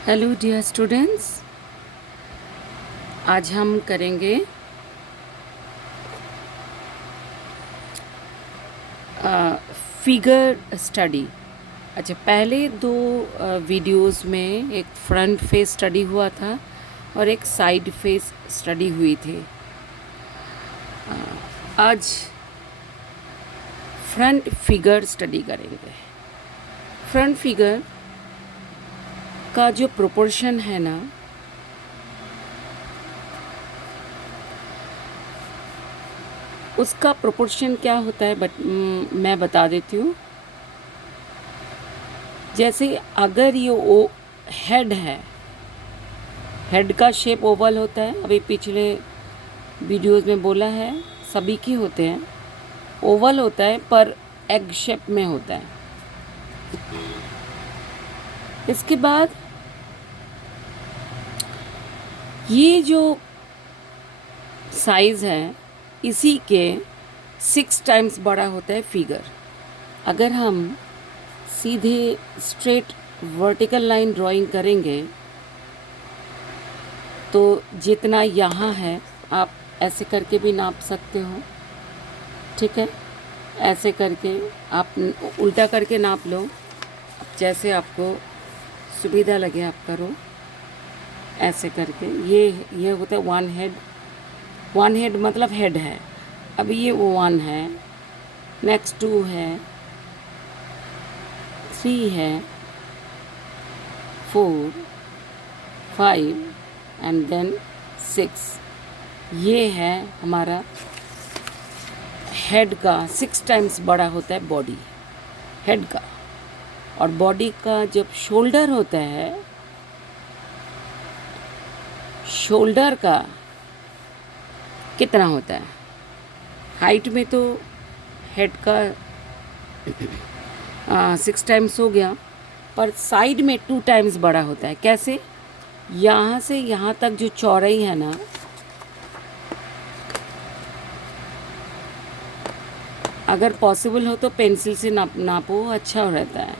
Hello dear students, आज हम करेंगे फिगर स्टडी। अच्छा, पहले दो वीडियोस में एक फ्रंट फेस स्टडी हुआ था और एक साइड फेस स्टडी हुई थी। आज फ्रंट फिगर स्टडी करेंगे। फ्रंट फिगर का जो प्रोपोर्शन है ना, उसका प्रोपोर्शन क्या होता है मैं बता देती हूँ। जैसे अगर ये हेड है, हेड का शेप ओवल होता है। अभी पिछले वीडियोस में बोला है, सभी की होते हैं, ओवल होता है पर एग शेप में होता है। इसके बाद ये जो साइज़ है, इसी के 6 टाइम्स बड़ा होता है फिगर। अगर हम सीधे स्ट्रेट वर्टिकल लाइन ड्राइंग करेंगे तो जितना यहाँ है आप ऐसे करके भी नाप सकते हो, ठीक है। ऐसे करके आप उल्टा करके नाप लो, जैसे आपको सुविधा लगे आप करो। ऐसे करके ये होता है वन हेड। वन हेड मतलब हेड है। अभी ये 1 है, नेक्स्ट 2 है, 3 है, 4, 5 एंड देन 6। ये है हमारा हेड का 6 टाइम्स बड़ा होता है बॉडी, हेड का। और बॉडी का जब शोल्डर होता है, शोल्डर का कितना होता है? हाइट में तो हेड का 6 टाइम्स हो गया, पर साइड में 2 टाइम्स बड़ा होता है। कैसे? यहाँ से यहाँ तक जो चौड़ाई है ना, अगर पॉसिबल हो तो पेंसिल से नापो, अच्छा रहता है।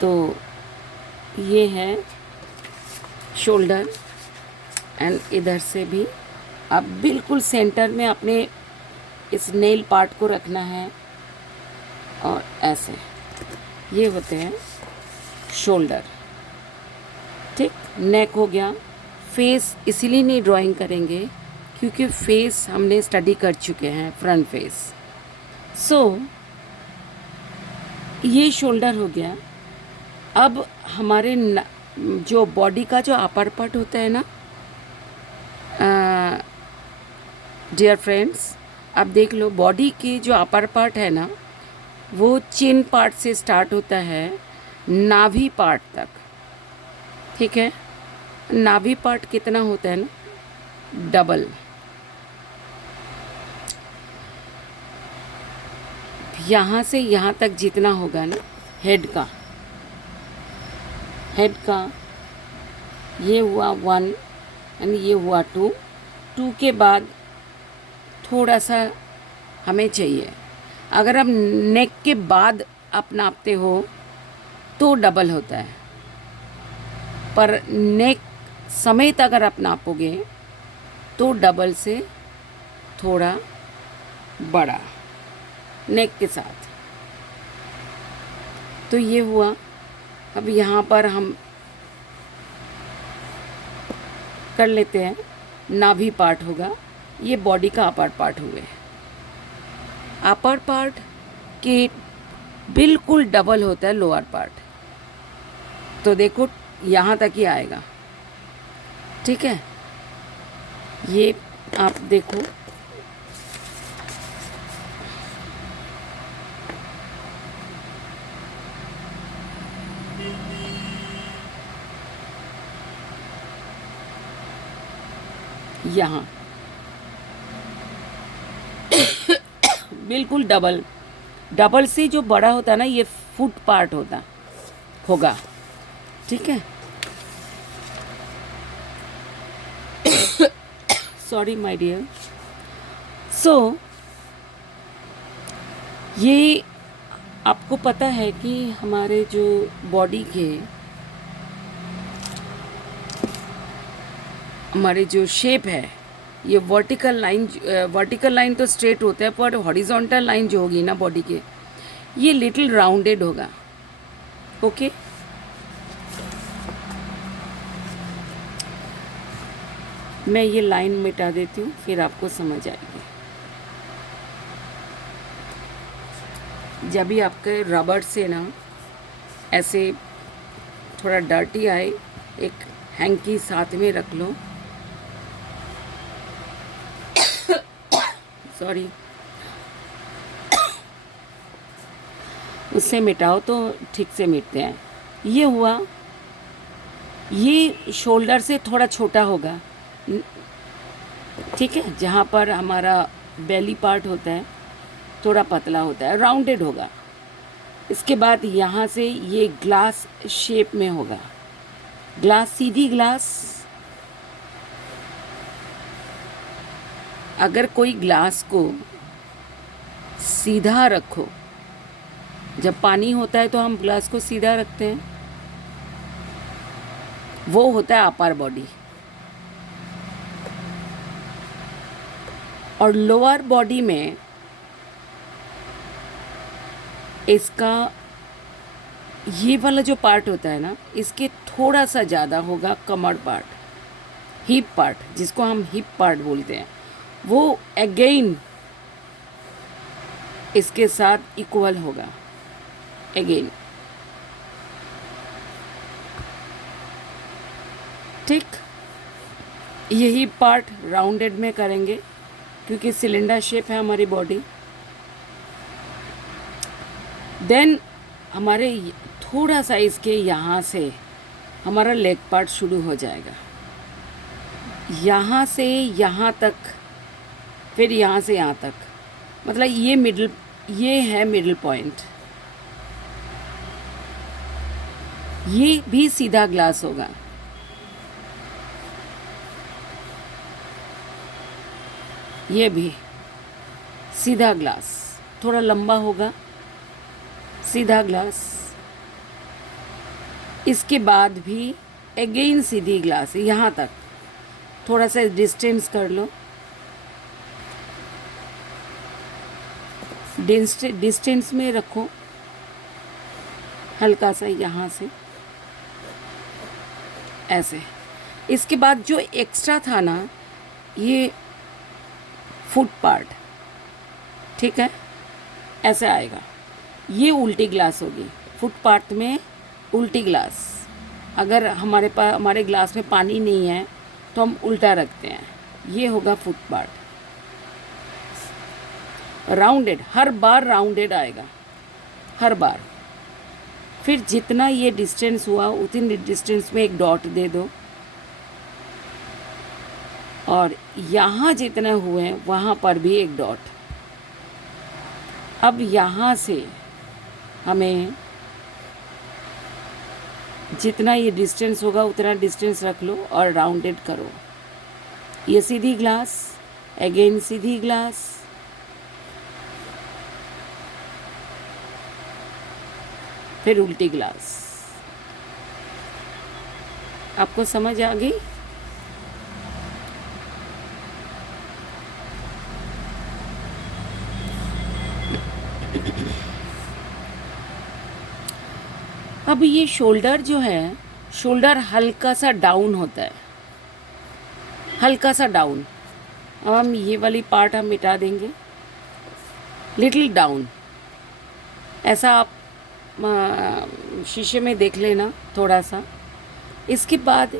तो ये है शोल्डर, एंड इधर से भी अब बिल्कुल सेंटर में अपने इस नेल पार्ट को रखना है। और ऐसे ये होते हैं शोल्डर, ठीक। नेक हो गया। फेस इसीलिए नहीं ड्राइंग करेंगे क्योंकि फेस हमने स्टडी कर चुके हैं, फ्रंट फेस। सो ये शोल्डर हो गया। अब हमारे जो बॉडी का जो अपर पार्ट होता है ना, डियर फ्रेंड्स, अब देख लो, बॉडी की जो अपर पार्ट है ना, वो चिन पार्ट से स्टार्ट होता है नाभि पार्ट तक, ठीक है। नाभि पार्ट कितना होता है ना, डबल। यहाँ से यहाँ तक जितना होगा ना हेड का, ये हुआ 1 एंड ये हुआ 2। 2 के बाद थोड़ा सा हमें चाहिए। अगर आप नेक के बाद आप नापते हो तो डबल होता है, पर नेक समेत अगर आप नापोगे तो डबल से थोड़ा बड़ा नेक के साथ। तो ये हुआ। अब यहाँ पर हम कर लेते हैं, नाभि पार्ट होगा, ये बॉडी का अपर पार्ट हुए। अपर पार्ट के बिल्कुल डबल होता है लोअर पार्ट। तो देखो यहाँ तक ही आएगा, ठीक है। ये आप देखो, यहाँ बिल्कुल डबल। डबल से जो बड़ा होता है ना, ये फुट पार्ट होगा, ठीक है। Sorry my dear. सो ये आपको पता है कि हमारे जो बॉडी के हमारे जो शेप है, ये वर्टिकल लाइन तो स्ट्रेट होता है, पर हॉरिजॉन्टल लाइन जो होगी ना बॉडी के, ये लिटिल राउंडेड होगा। ओके, मैं ये लाइन मिटा देती हूँ, फिर आपको समझ आएगी। जब भी आपके रबड़ से ना ऐसे थोड़ा डर्टी आए, एक हैंकी साथ में रख लो, सॉरी, उससे मिटाओ तो ठीक से मिटते हैं। ये हुआ, ये शोल्डर से थोड़ा छोटा होगा, ठीक है। जहाँ पर हमारा बेली पार्ट होता है थोड़ा पतला होता है, राउंडेड होगा। इसके बाद यहाँ से ये ग्लास शेप में होगा, ग्लास, सीधी ग्लास। अगर कोई ग्लास को सीधा रखो, जब पानी होता है तो हम ग्लास को सीधा रखते हैं, वो होता है अपर बॉडी। और लोअर बॉडी में इसका ये वाला जो पार्ट होता है ना, इसके थोड़ा सा ज़्यादा होगा कमर पार्ट, हिप पार्ट, जिसको हम हिप पार्ट बोलते हैं, वो अगेन इसके साथ इक्वल होगा अगेन, ठीक। यही पार्ट राउंडेड में करेंगे क्योंकि सिलेंडर शेप है हमारी बॉडी। देन हमारे थोड़ा सा इसके यहाँ से हमारा लेग पार्ट शुरू हो जाएगा, यहाँ से यहाँ तक, फिर यहाँ से यहाँ तक, मतलब ये है मिडिल पॉइंट। ये भी सीधा ग्लास होगा, ये भी सीधा ग्लास, थोड़ा लंबा होगा, सीधा ग्लास। इसके बाद भी अगेन सीधी ग्लास, यहाँ तक थोड़ा सा डिस्टेंस कर लो, डिस्टेंस में रखो हल्का सा, यहाँ से ऐसे। इसके बाद जो एक्स्ट्रा था ना, ये फुट पार्ट, ठीक है, ऐसे आएगा, ये उल्टी ग्लास होगी। फुट पार्ट में उल्टी ग्लास, अगर हमारे ग्लास में पानी नहीं है तो हम उल्टा रखते हैं, ये होगा फुट पार्ट। राउंडेड, हर बार राउंडेड आएगा, हर बार। फिर जितना ये डिस्टेंस हुआ उतनी डिस्टेंस में एक डॉट दे दो, और यहाँ जितने हुए हैं वहाँ पर भी एक डॉट। अब यहाँ से हमें जितना ये डिस्टेंस होगा उतना डिस्टेंस रख लो और राउंडेड करो। ये सीधी ग्लास, अगेन सीधी ग्लास, फिर उल्टी ग्लास। आपको समझ आ गई? अब ये शोल्डर जो है, शोल्डर हल्का सा डाउन होता है, हल्का सा डाउन। अब हम ये वाली पार्ट हम मिटा देंगे, लिटिल डाउन। ऐसा आप शीशे में देख लेना थोड़ा सा। इसके बाद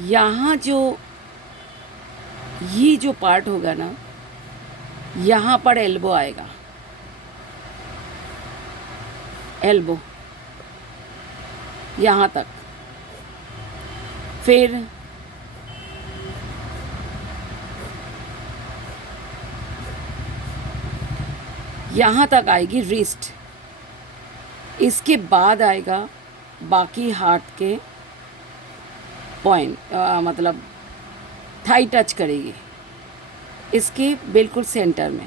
यहाँ जो ये जो पार्ट होगा ना, यहाँ पर एल्बो आएगा, एल्बो यहाँ तक। फिर यहाँ तक आएगी रिस्ट। इसके बाद आएगा बाकी हाथ के पॉइंट, मतलब थाई टच करेगी इसके बिल्कुल सेंटर में।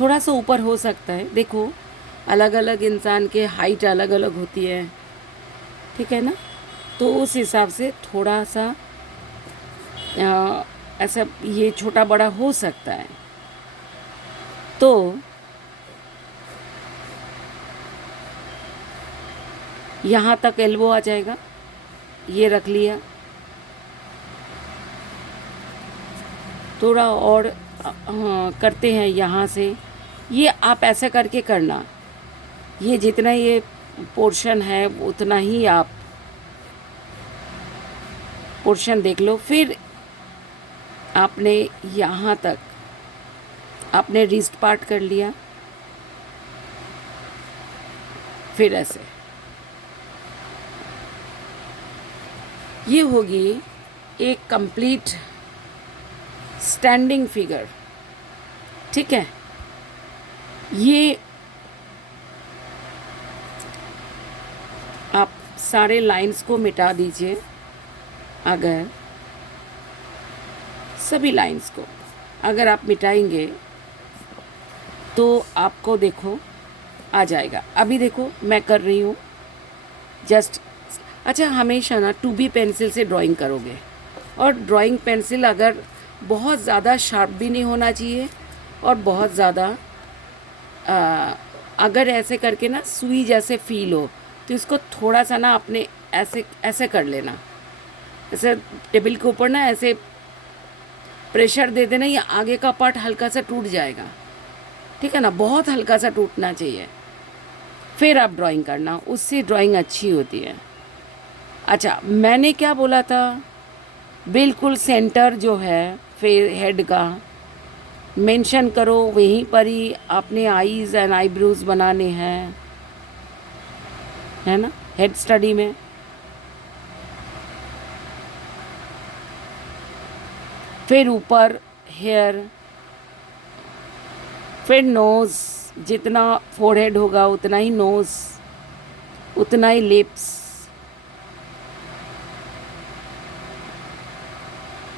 थोड़ा सा ऊपर हो सकता है, देखो अलग अलग इंसान के हाइट अलग अलग होती है, ठीक है ना, तो उस हिसाब से थोड़ा सा ऐसा ये छोटा बड़ा हो सकता है। तो यहाँ तक एल्बो आ जाएगा, ये रख लिया। थोड़ा और करते हैं यहाँ से। ये आप ऐसा करके करना, ये जितना ये पोर्शन है उतना ही आप पोर्शन देख लो। फिर आपने यहाँ तक आपने रिस्ट पार्ट कर लिया, फिर ऐसे ये होगी एक कंप्लीट स्टैंडिंग फिगर। ठीक है, ये आप सारे लाइंस को मिटा दीजिए। अगर सभी लाइंस को अगर आप मिटाएंगे तो आपको देखो आ जाएगा। अभी देखो मैं कर रही हूँ जस्ट। अच्छा, हमेशा ना 2B पेंसिल से ड्राइंग करोगे, और ड्राइंग पेंसिल अगर बहुत ज़्यादा शार्प भी नहीं होना चाहिए और बहुत ज़्यादा अगर ऐसे करके ना सुई जैसे फील हो तो इसको थोड़ा सा ना अपने ऐसे ऐसे कर लेना, ऐसे टेबल के ऊपर ना ऐसे प्रेशर दे देना, या आगे का पार्ट हल्का सा टूट जाएगा। ठीक है ना, बहुत हल्का सा टूटना चाहिए, फिर आप ड्राइंग करना, उससे ड्राइंग अच्छी होती है। अच्छा, मैंने क्या बोला था, बिल्कुल सेंटर जो है फिर हेड का मेंशन करो, वहीं पर ही आपने आईज एंड आईब्रोज बनाने हैं, है ना, हेड स्टडी में। फिर ऊपर हेयर, फिर नोज़, जितना फोरहेड होगा उतना ही नोज़, उतना ही लिप्स,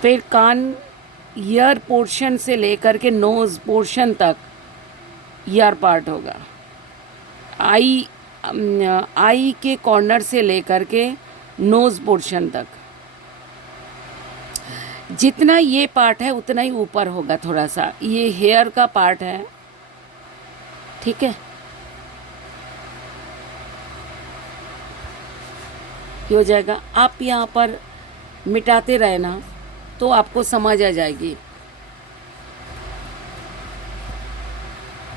फिर कान, ईयर पोर्शन से लेकर के नोज़ पोर्शन तक ईयर पार्ट होगा। आई के कॉर्नर से लेकर के नोज़ पोर्शन तक जितना ये पार्ट है उतना ही ऊपर होगा। थोड़ा सा ये हेयर का पार्ट है, ठीक है, ये हो जाएगा। आप यहाँ पर मिटाते रहना तो आपको समझ आ जाएगी।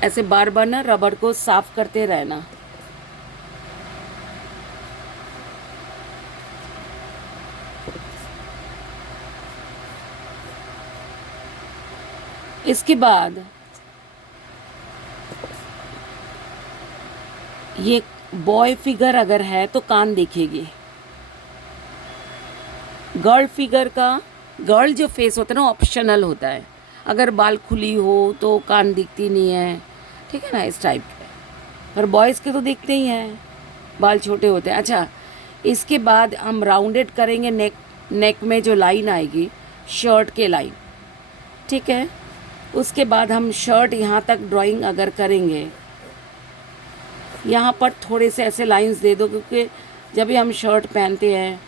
ऐसे बार बार ना रबर को साफ करते रहना। इसके बाद ये बॉय फिगर अगर है तो कान दिखेगी। गर्ल फिगर का, गर्ल जो फेस होता है ना ऑप्शनल होता है, अगर बाल खुली हो तो कान दिखती नहीं है, ठीक है ना, इस टाइप के। पर बॉयज़ के तो दिखते ही हैं, बाल छोटे होते हैं। अच्छा, इसके बाद हम राउंडेड करेंगे नेक में जो लाइन आएगी शर्ट के लाइन, ठीक है। उसके बाद हम शर्ट यहाँ तक ड्राइंग अगर करेंगे, यहाँ पर थोड़े से ऐसे लाइंस दे दो, क्योंकि जब भी हम शर्ट पहनते हैं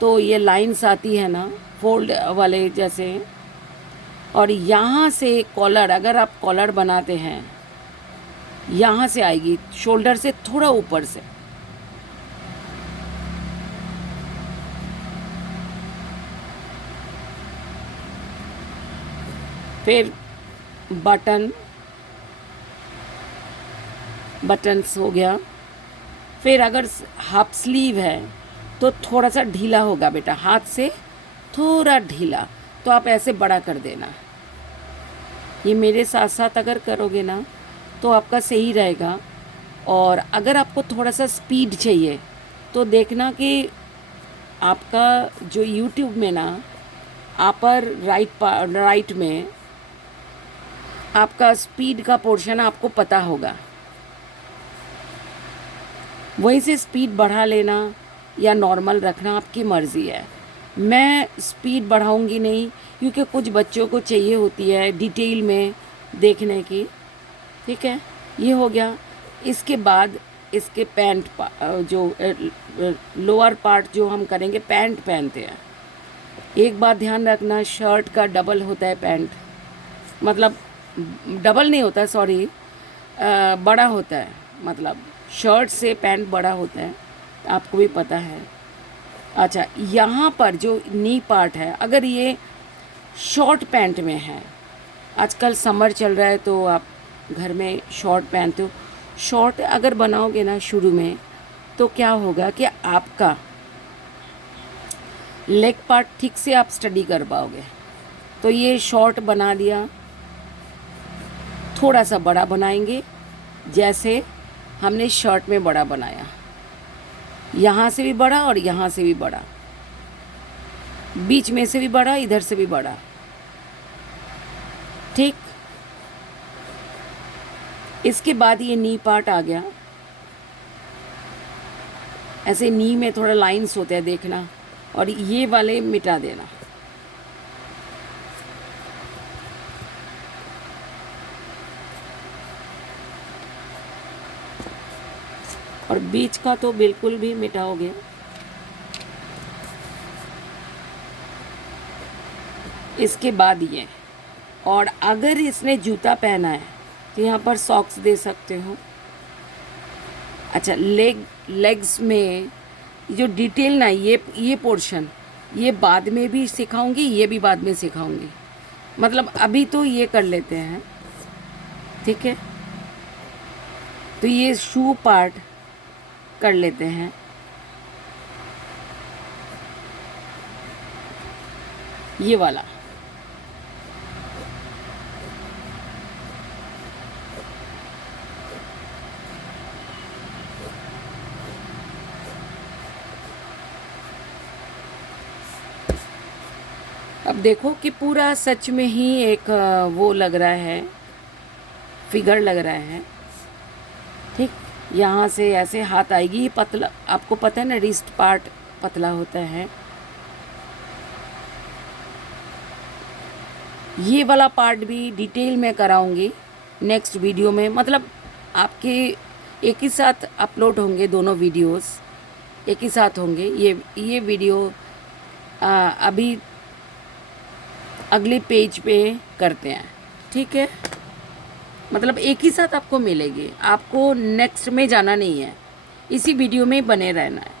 तो ये लाइंस आती है ना फोल्ड वाले जैसे। और यहाँ से कॉलर, अगर आप कॉलर बनाते हैं यहाँ से आएगी, शोल्डर से थोड़ा ऊपर से। फिर बटन्स हो गया। फिर अगर हाफ स्लीव है तो थोड़ा सा ढीला होगा बेटा, हाथ से थोड़ा ढीला, तो आप ऐसे बड़ा कर देना। ये मेरे साथ साथ अगर करोगे ना तो आपका सही रहेगा। और अगर आपको थोड़ा सा स्पीड चाहिए तो देखना कि आपका जो यूट्यूब में ना अपर राइट में आपका स्पीड का पोर्शन आपको पता होगा, वहीं से स्पीड बढ़ा लेना या नॉर्मल रखना आपकी मर्ज़ी है। मैं स्पीड बढ़ाऊंगी नहीं, क्योंकि कुछ बच्चों को चाहिए होती है डिटेल में देखने की, ठीक है। ये हो गया। इसके बाद इसके पैंट जो लोअर पार्ट जो हम करेंगे, पैंट पहनते हैं एक बात ध्यान रखना, शर्ट का डबल होता है पैंट, मतलब डबल नहीं होता, सॉरी, बड़ा होता है, मतलब शर्ट से पैंट बड़ा होता है, आपको भी पता है। अच्छा, यहाँ पर जो नी पार्ट है, अगर ये शॉर्ट पैंट में है, आजकल समर चल रहा है तो आप घर में शॉर्ट पहनते हो, शॉर्ट अगर बनाओगे ना शुरू में, तो क्या होगा कि आपका लेग पार्ट ठीक से आप स्टडी कर पाओगे। तो ये शॉर्ट बना दिया, थोड़ा सा बड़ा बनाएंगे, जैसे हमने शर्ट में बड़ा बनाया, यहाँ से भी बड़ा और यहाँ से भी बड़ा, बीच में से भी बड़ा, इधर से भी बड़ा, ठीक। इसके बाद ये नी पार्ट आ गया, ऐसे नी में थोड़ा लाइंस होते हैं, देखना, और ये वाले मिटा देना। और बीच का तो बिल्कुल भी मिटाओगे। इसके बाद ये, और अगर इसने जूता पहना है तो यहाँ पर सॉक्स दे सकते हो। अच्छा, लेग्स में जो डिटेल ना, ये पोर्शन ये बाद में भी सिखाऊंगी, ये भी बाद में सिखाऊंगी, मतलब अभी तो ये कर लेते हैं, ठीक है। तो ये शू पार्ट कर लेते हैं। ये वाला अब देखो कि पूरा सच में ही एक वो लग रहा है, फिगर लग रहा है, ठीक। यहाँ से ऐसे हाथ आएगी, ये पतला, आपको पता है ना, रिस्ट पार्ट पतला होता है। ये वाला पार्ट भी डिटेल में कराऊंगी नेक्स्ट वीडियो में, मतलब आपके एक ही साथ अपलोड होंगे, दोनों वीडियोस एक ही साथ होंगे। ये वीडियो अभी अगले पेज पे करते हैं, ठीक है। मतलब एक ही साथ आपको मिलेगी, आपको नेक्स्ट में जाना नहीं है, इसी वीडियो में बने रहना है।